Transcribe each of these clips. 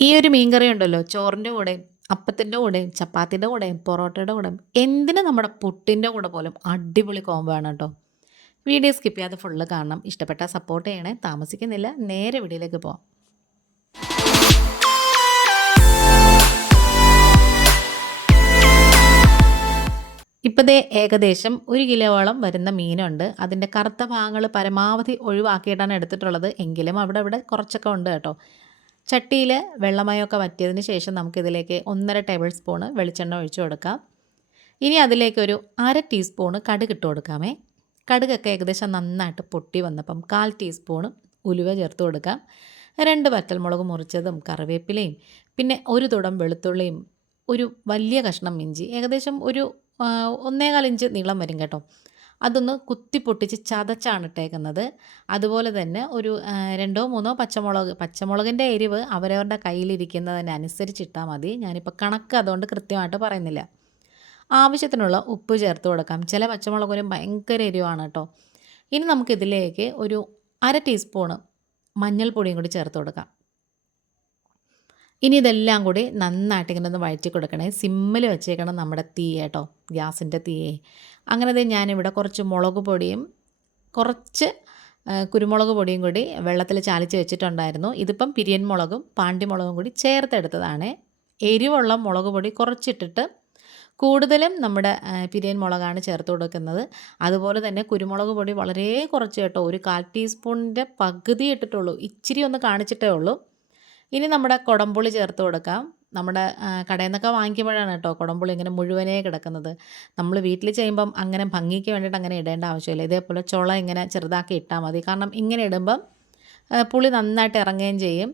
ഈ ഒരു മീൻകറി ഉണ്ടല്ലോ ചോറിന്റെ കൂടെ അപ്പത്തിന്റെ കൂടെയും ചപ്പാത്തിന്റെ കൂടെയും പൊറോട്ടയുടെ കൂടെയും എന്തിനും നമ്മുടെ പുട്ടിന്റെ കൂടെ പോലും അടിപൊളി കോംബോ ആണ് കേട്ടോ. വീഡിയോ സ്കിപ്പ് ചെയ്യാതെ ഫുള്ള് കാണണം. ഇഷ്ടപ്പെട്ടാൽ സപ്പോർട്ട് ചെയ്യണേ. താമസിക്കുന്നില്ല. നേരെ വീഡിയോയിലേക്ക് പോവാം. ഇപ്പോഴത്തെ ഏകദേശം ഒരു കിലോവോളം വരുന്ന മീനുണ്ട്. അതിന്റെ കറുത്ത ഭാഗങ്ങൾ പരമാവധി ഒഴിവാക്കിയിട്ടാണ് എടുത്തിട്ടുള്ളത്. എങ്കിലും അവിടെ ഇവിടെ കുറച്ചൊക്കെ ഉണ്ട് കേട്ടോ. ചട്ടിയിൽ വെള്ളമയമൊക്കെ വറ്റിയതിന് ശേഷം നമുക്കിതിലേക്ക് ഒന്നര ടേബിൾ സ്പൂണ് വെളിച്ചെണ്ണ ഒഴിച്ചു കൊടുക്കാം. ഇനി അതിലേക്ക് ഒരു അര ടീസ്പൂണ് കടുക് ഇട്ട് കൊടുക്കാമേ. കടുകൊക്കെ ഏകദേശം നന്നായിട്ട് പൊട്ടി വന്നപ്പം കാൽ ടീസ്പൂണ് ഉലുവ ചേർത്ത് കൊടുക്കാം. രണ്ട് വറ്റൽമുളക് മുറിച്ചതും കറിവേപ്പിലയും പിന്നെ ഒരു തുടം വെളുത്തുള്ളിയും ഒരു വലിയ കഷ്ണം ഇഞ്ചി ഏകദേശം ഒരു ഒന്നേകാൽ ഇഞ്ച് നീളം വരും കേട്ടോ. അതൊന്ന് കുത്തി പൊട്ടിച്ച് ചതച്ചാണ് ഇട്ടേക്കുന്നത്. അതുപോലെ തന്നെ ഒരു രണ്ടോ മൂന്നോ പച്ചമുളക് പച്ചമുളകിന്റെ എരിവ് അവരവരുടെ കയ്യിലിരിക്കുന്നതിനനുസരിച്ച് ഇട്ടാൽ മതി. ഞാനിപ്പോൾ കണക്ക് അതുകൊണ്ട് കൃത്യമായിട്ട് പറയുന്നില്ല. ആവശ്യത്തിനുള്ള ഉപ്പ് ചേർത്ത് കൊടുക്കാം. ചില പച്ചമുളകിനും ഭയങ്കര എരിവാണ് കേട്ടോ. ഇനി നമുക്കിതിലേക്ക് ഒരു അര ടീസ്പൂണ് മഞ്ഞൾപ്പൊടിയും കൂടി ചേർത്ത് കൊടുക്കാം. ഇനി ഇതെല്ലാം കൂടി നന്നായിട്ട് ഇങ്ങനെ ഒന്ന് വഴറ്റി കൊടുക്കണേ. സിമ്മിൽ വെച്ചേക്കണം നമ്മുടെ തീ കേട്ടോ ഗ്യാസിന്റെ തീയെ. അങ്ങനെ ഞാനിവിടെ കുറച്ച് മുളക് പൊടിയും കുറച്ച് കുരുമുളക് പൊടിയും കൂടി വെള്ളത്തിൽ ചാലിച്ച് വെച്ചിട്ടുണ്ടായിരുന്നു. ഇതിപ്പം പിരിയൻ മുളകും പാണ്ടിമുളകും കൂടി ചേർത്തെടുത്തതാണ്. എരിവുള്ള മുളക് പൊടി കുറച്ചിട്ടിട്ട് കൂടുതലും നമ്മുടെ പിരിയൻ മുളകാണ് ചേർത്ത് കൊടുക്കുന്നത്. അതുപോലെ തന്നെ കുരുമുളക് പൊടി വളരെ കുറച്ച് കേട്ടോ ഒരു കാൽ ടീസ്പൂണിന്റെ പകുതി ഇട്ടിട്ടുള്ളൂ. ഇച്ചിരി ഒന്ന് കാണിച്ചിട്ടേ ഉള്ളൂ. ഇനി നമ്മുടെ കുടംപുളി ചേർത്ത് കൊടുക്കാം. നമ്മുടെ കടയിൽ നിന്നൊക്കെ വാങ്ങിക്കുമ്പോഴാണ് കേട്ടോ കുടംപുളി ഇങ്ങനെ മുഴുവനേ കിടക്കുന്നത്. നമ്മൾ വീട്ടിൽ ചെയ്യുമ്പം അങ്ങനെ ഭംഗിക്ക് വേണ്ടിയിട്ട് അങ്ങനെ ഇടേണ്ട ആവശ്യമില്ല. ഇതേപോലെ ചുള ഇങ്ങനെ ചെറുതാക്കി ഇട്ടാൽ മതി. കാരണം ഇങ്ങനെ ഇടുമ്പം പുളി നന്നായിട്ട് ഇറങ്ങുകയും ചെയ്യും.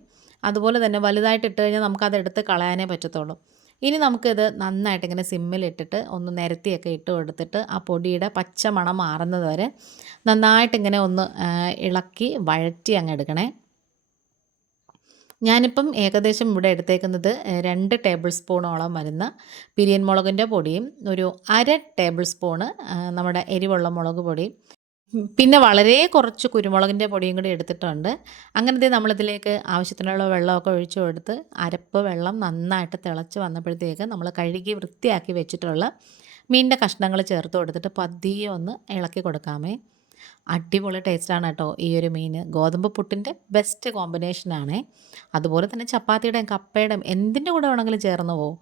അതുപോലെ തന്നെ വലുതായിട്ട് ഇട്ട് കഴിഞ്ഞാൽ നമുക്കത് എടുത്ത് കളയാനേ പറ്റത്തുള്ളൂ. ഇനി നമുക്കിത് നന്നായിട്ട് ഇങ്ങനെ സിമ്മിലിട്ടിട്ട് ഒന്ന് നിരത്തിയൊക്കെ ഇട്ട് കൊടുത്തിട്ട് ആ പൊടിയുടെ പച്ച മണം മാറുന്നത് വരെ നന്നായിട്ട് ഇങ്ങനെ ഒന്ന് ഇളക്കി വഴറ്റി അങ്ങ് എടുക്കണേ. ഞാനിപ്പം ഏകദേശം ഇവിടെ എടുത്തേക്കുന്നത് രണ്ട് ടേബിൾ സ്പൂണോളം വരുന്ന പിരിയൻ മുളകിന്റെ പൊടിയും ഒരു അര ടേബിൾ സ്പൂണ് നമ്മുടെ എരിവുള്ള മുളക് പൊടിയും. പിന്നെ വളരെ കുറച്ച് കുരുമുളകിന്റെ പൊടിയും കൂടി എടുത്തിട്ടുണ്ട്. അങ്ങനത്തെ നമ്മളിതിലേക്ക് ആവശ്യത്തിനുള്ള വെള്ളമൊക്കെ ഒഴിച്ചു കൊടുത്ത് അരപ്പ് വെള്ളം നന്നായിട്ട് തിളച്ച് വന്നപ്പോഴത്തേക്ക് നമ്മൾ കഴുകി വൃത്തിയാക്കി വെച്ചിട്ടുള്ള മീനിന്റെ കഷ്ണങ്ങൾ ചേർത്ത് കൊടുത്തിട്ട് പതിയെ ഒന്ന് ഇളക്കി കൊടുക്കാമേ. അടിപൊളി ടേസ്റ്റാണ് കേട്ടോ ഈ ഒരു മീൻ. ഗോതമ്പ് പുട്ടിന്റെ ബെസ്റ്റ് കോമ്പിനേഷനാണ് അതുപോലെ തന്നെ ചപ്പാത്തിയുടെയും കപ്പയുടെയും എന്തിന്റെ കൂടെ വേണമെങ്കിലും ചേർന്ന് പോകും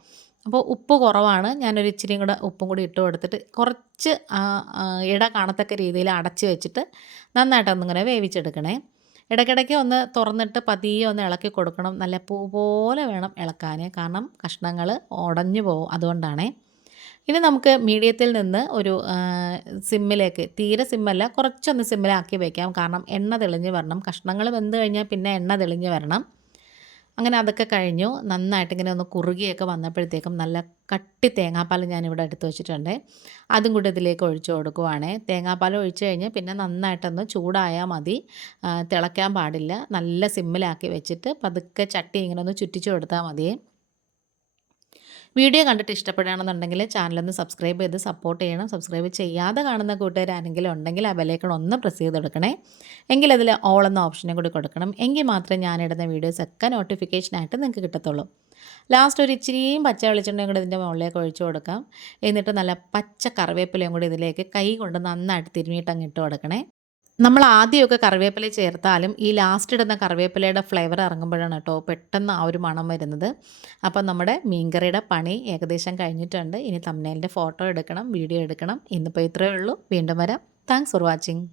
അപ്പോൾ ഉപ്പ് കുറവാണ്. ഞാനൊരു ഇച്ചിരിയും കൂടെ ഉപ്പും കൂടി ഇട്ട് കൊടുത്തിട്ട് കുറച്ച് ഇട കാണത്തക്ക രീതിയിൽ അടച്ച് വെച്ചിട്ട് നന്നായിട്ടൊന്നിങ്ങനെ വേവിച്ചെടുക്കണേ. ഇടയ്ക്കിടയ്ക്ക് ഒന്ന് തുറന്നിട്ട് പതിയെ ഒന്ന് ഇളക്കി കൊടുക്കണം. നല്ല പൂ പോലെ വേണം ഇളക്കാൻ കാരണം കഷ്ണങ്ങൾ ഉടഞ്ഞു പോകും അതുകൊണ്ടാണേ. ഇനി നമുക്ക് മീഡിയത്തിൽ നിന്ന് ഒരു സിമ്മിലേക്ക് തീരെ സിമ്മല്ല കുറച്ചൊന്ന് സിമ്മിലാക്കി വയ്ക്കാം കാരണം എണ്ണ തെളിഞ്ഞ് വരണം. കഷ്ണങ്ങൾ വെന്ത് കഴിഞ്ഞാൽ പിന്നെ എണ്ണ തെളിഞ്ഞ് വരണം. അങ്ങനെ അതൊക്കെ കഴിഞ്ഞു. നന്നായിട്ട് ഇങ്ങനെ ഒന്ന് കുറുകിയൊക്കെ വന്നപ്പോഴത്തേക്കും നല്ല കട്ടി തേങ്ങാപ്പാൽ ഞാനിവിടെ എടുത്ത് വെച്ചിട്ടുണ്ട്. അതും കൂടി ഇതിലേക്ക് ഒഴിച്ചു കൊടുക്കുവാണേ. തേങ്ങാപ്പാൽ ഒഴിച്ച് കഴിഞ്ഞ് പിന്നെ നന്നായിട്ടൊന്ന് ചൂടായാൽ മതി. തിളയ്ക്കാൻ പാടില്ല. നല്ല സിമ്മിലാക്കി വെച്ചിട്ട് പതുക്കെ ചട്ടി ഇങ്ങനെ ഒന്ന് ചുറ്റിച്ചു കൊടുത്താൽ മതിയേ വീഡിയോ കണ്ടിട്ട് ഇഷ്ടപ്പെടുകയാണെന്നുണ്ടെങ്കിൽ ചാനലൊന്ന് സബ്സ്ക്രൈബ് ചെയ്ത് സപ്പോർട്ട് ചെയ്യണം. സബ്സ്ക്രൈബ് ചെയ്യാതെ കാണുന്ന കൂട്ടുകാരാരെങ്കിലും ഉണ്ടെങ്കിൽ ആ ബെലേക്കൺ ഒന്ന് പ്രസ് ചെയ്ത് കൊടുക്കണേ. എങ്കിൽ അതിൽ ഓൾ എന്ന ഓപ്ഷനും കൂടി കൊടുക്കണം. എങ്കിൽ മാത്രമേ ഞാനിടുന്ന വീഡിയോസ് ഒക്കെ നോട്ടിഫിക്കേഷനായിട്ട് നിങ്ങൾക്ക് കിട്ടത്തുള്ളൂ. ലാസ്റ്റ് ഒരു ഇച്ചിരിയും പച്ച വെളിച്ചെണ്ണയും കൂടി ഇതിന്റെ മുകളിലേക്ക് ഒഴിച്ചു കൊടുക്കാം. എന്നിട്ട് നല്ല പച്ച കറിവേപ്പിലയും കൂടി ഇതിലേക്ക് കൈ കൊണ്ട് നന്നായിട്ട് തിരുമിയിട്ട് അങ്ങ് ഇട്ട് കൊടുക്കണേ. നമ്മൾ ആദ്യമൊക്കെ കറിവേപ്പില ചേർത്താലും ഈ ലാസ്റ്റ് ഇടുന്ന കറിവേപ്പിലയുടെ ഫ്ലേവർ ഇറങ്ങുമ്പോഴാണ് കേട്ടോ പെട്ടെന്ന് ആ ഒരു മണം വരുന്നത്. അപ്പം നമ്മുടെ മീൻകറിയുടെ പണി ഏകദേശം കഴിഞ്ഞിട്ടുണ്ട്. ഇനി തമ്മനേലിന്റെ ഫോട്ടോ എടുക്കണം വീഡിയോ എടുക്കണം. ഇന്നിപ്പോൾ ഇത്രയേ ഉള്ളൂ. വീണ്ടും വരാം. Thanks for watching